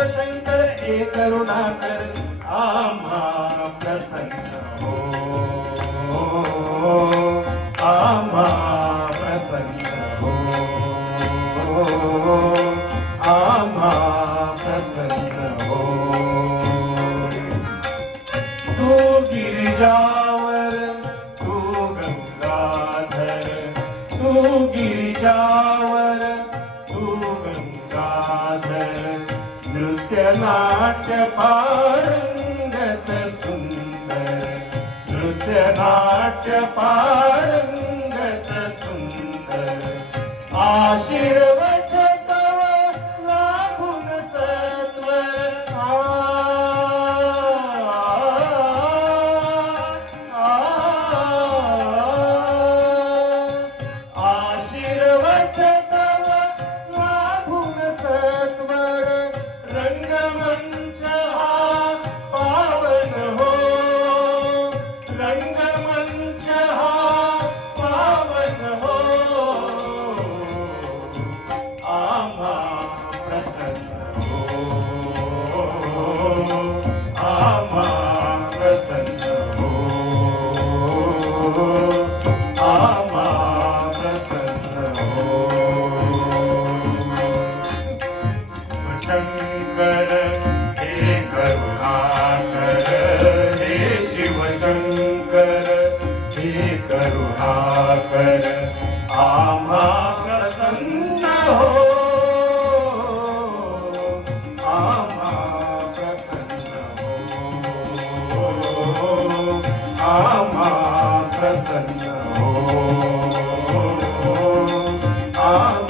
शिवशंकर हे करुणाकर आम्हा प्रसन्न हो, आम्हा प्रसन्न हो, आम्हा प्रसन्न हो. तू गिरिजावर तू गंगाधर, तू गिरिजावर तू गंगाधर, नृत्य नाट्य पारंगत सुंदर, नृत्य नाट्य पारंगत सुंदर, आशीर्वच तव लागून सत्वर आशीर्वच तव लागून सत्वर, रंगमंच हा पावन हो, रंगमंच हा पावन हो, आम्हा प्रसन्न हो, आम्हा प्रसन्न हो, आम्हा प्रसन्न हो. शंकर हे करुणाकर, हे शिवशंकर हे करुणाकर, आम्हा प्रसन्न हो, आम्हा प्रसन्न हो, आम्हा प्रसन्न हो, आम्हा